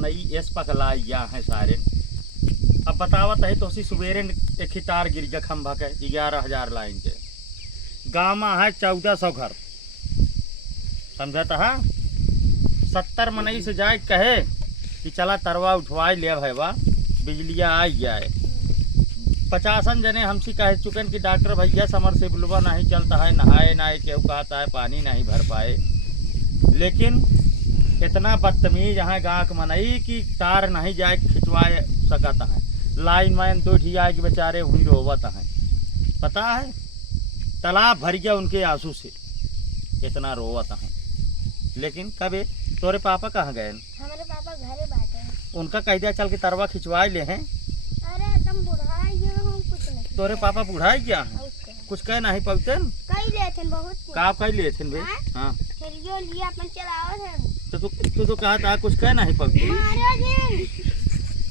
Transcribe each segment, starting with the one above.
मनई एस पकला या है सारे। अब बतावत है तो सी सुबेरे एक ही तार गिर गया खंभा के 11,000 लाइन के। गाँव में है 1400 घर, समझता है। 70 मनई से जाए कहे कि चला तरवा उठवाई ले भैया बिजलियाँ आ जाए। 50 जने हमसे कह चुके कि डॉक्टर भैया समर से बुलवा नहीं चलता है, नहाए नहाए केहू कहता है पानी नहीं भर पाए। लेकिन इतना बदतमीज है गाँव के मनई कि तार नहीं जाए खिंचवाए सकता है। लाइन वाइन दो ठिया के बेचारे हुई रोवत हैं, पता है तालाब भर गया उनके आंसू से, इतना रोवत हैं। लेकिन कभी तोरे पापा कहाँ गए? हमारे पापा घरे बैठे हैं। उनका कह दिया चल के तरवा खिंचवाए ले हैं। अरे एकदम बूढ़ा है ये, हम कुछ नहीं। तोरे पापा बूढ़ा ही क्या है? कुछ कह नहीं पहुँचते कई ले थे बहुत का कह लिए थे बे? हाँ खेलियो लिया अपन चलाओ थे। तो तू कहा था कुछ कह नहीं पहुँचते मारो जी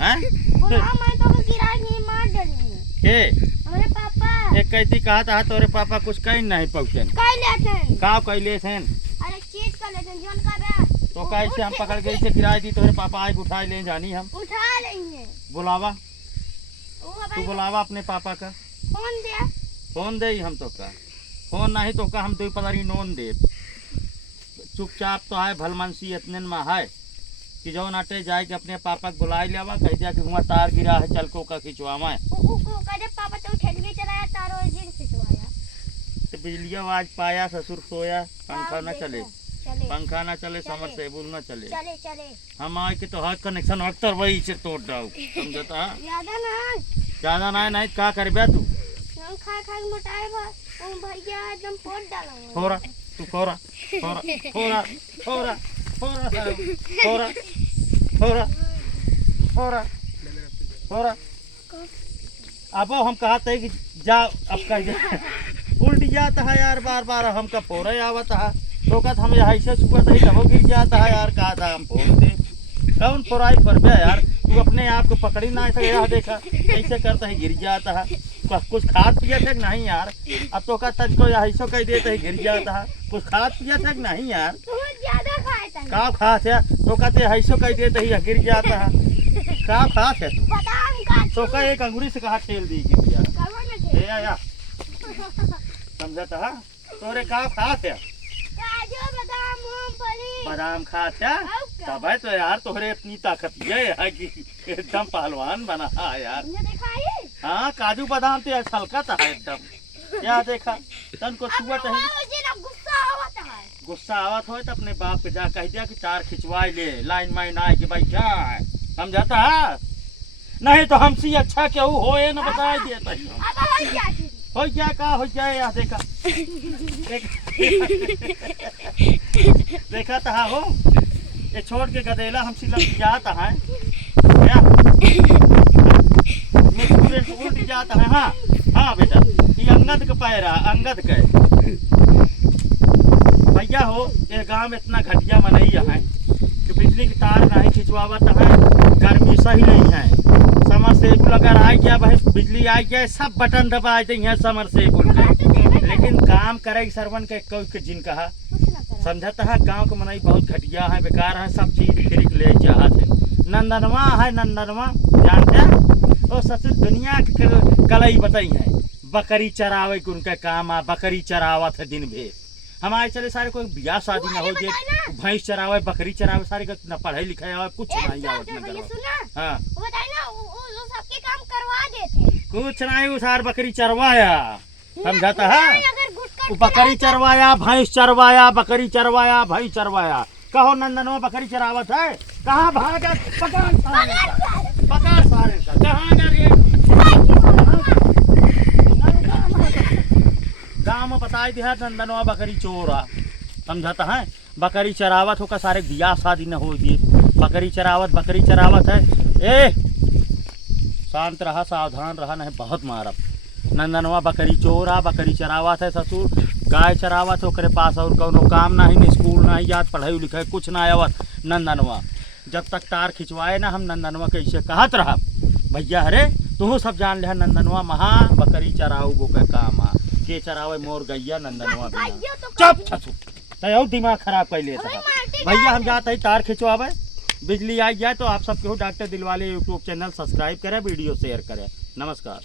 हैं? बुढ़ा मैं तो गिरा नहीं मार डाली के हमारे पापा एक कहती कहा था तोरे पापा कुछ कह नहीं पहुँचते कई ले थे। का कह लिए थे? अरे चीज कर ले थे जोन कर रहा तो कैसे हम पकड़ के इसे किराए दी तोरे पापा आए उठा ले जानी हम उठा लेंगे। बुलावा वो तू बुलावा अपने पापा का फोन दे फोन दे हम तो का फोन नहीं तो का हम तो पदारी नोन दे। चुपचाप तो है भलमनसी इतने में है कि जो नाटे जाए कि अपने पापा को बुला लेवा कह दिया कि हुआ तार गिरा है चल को का खिंचवावा है। पापा तो ठेली चलाया तारो दिन खिंचवाया तो बिजलिया आज पाया ससुर सोया पंखा न चले, पंखा ना चले, समर सेबुल ना चले। चले चले हम आए के तो हर कनेक्शन अक्तर वही से तोड़ डाउ समझता ज्यादा नहीं का करबे तू हम खा खा के मोटाए भैया एकदम पोट डाला फोरा तू फोरा फोरा फोरा फोरा फोरा फोरा फोरा फोरा फोरा। अब हम कहते हैं कि जा अब कह उल्ट जाता है यार बार बार हमका फोरा आवत है तो कहता हम यहाँ से सुबह ही तब गिर जाता है यार। कहा था हम फोड़ दे कौन फोराई पर बे यार तू अपने आप को पकड़ी ना सके यार देखा ऐसे करता है गिर जाता है। कुछ खाद पिया थे नहीं यार? अब तो कहता को ऐसा कह देते है गिर जाता है। कुछ खाद पिया थे नहीं यार? का खा थे तो कहते ऐसा कह देते है गिर जाता है। का खा थे तो का एक अंगूरी से कहा ठेल दी गिर या समझता है तोरे का खा थे? बादाम खाते तब है तो यार तोहरे इतनी ताकत है कि एकदम पहलवान बना है यार। हाँ काजू बादाम तो छलकता है एकदम। क्या देखा तन को छुअत है गुस्सा आवत हो तो अपने बाप के जा कह दिया कि तार खिंचवाई ले लाइन माइन आए कि भाई क्या है समझाता है। नहीं तो हमसे अच्छा क्यों हो न बता देता हो क्या का हो जाए यार देखा देखा था हो ये छोड़ के गदेला हमसे लग जाता है क्या उल्ट जाता है। हाँ हाँ बेटा ये अंगद का पैरा अंगद के भैया हो ये गांव में इतना घटिया मनई है कि बिजली की तार नहीं खिंचवावत है। गर्मी सही नहीं है। समर सेबुल अगर आ गया भाई बिजली आ गया सब बटन दबा देते हैं समर सेबुल के। लेकिन काम करे सरवन के जिन कहा समझता है। गांव के मनई बहुत घटिया है बेकार है सब चीज फिर ले चाहते हैं। नंदनवा है नंदनवा जानते वो ससुर दुनिया के कलई बताई है बकरी चरावे के उनका काम है। बकरी चरावत है दिन भर हमारे चले सारे कोई ब्याह शादी ना हो जाए भैंस चरावे बकरी चरावे सारे का न पढ़ाई लिखाई आवे कुछ नहीं आवत नहीं। हाँ कुछ नहीं उसार बकरी चरवाया समझाता है। बकरी चरवाया भैंस चरवाया बकरी चरवाया भैंस चरवाया कहो नंदनवा बकरी चरावत है कहाँ भागा पकड़ सारे का कहाँ गाँव में बताई दिया नंदनवा बकरी चोरा समझाता है। बकरी चरावत होकर सारे बियाह शादी न हो जी बकरी चरावत है। ए शांत रहा सावधान रहा नहीं बहुत मारब। नंदनवा बकरी चोरा बकरी चरावत है ससुर गाय चरावत हो करे पास और कौनो काम नहीं स्कूल नहीं याद पढ़ाई लिखाई कुछ ना आवत। नंदनवा जब तक तार खिंचवाए ना हम नंदनवा कैसे कहत रहा भैया अरे तू सब जान ले नंदनवा महा बकरी चराऊ गो का काम आ के चरावे मोर गैया नंदनवा चुप छसु तय दिमाग खराब कर लेता भैया हम जाते तार खिंचवावे बिजली आई जाए तो आप सबके हो doctor Dilwale YouTube channel subscribe करें, वीडियो शेयर करें। नमस्कार।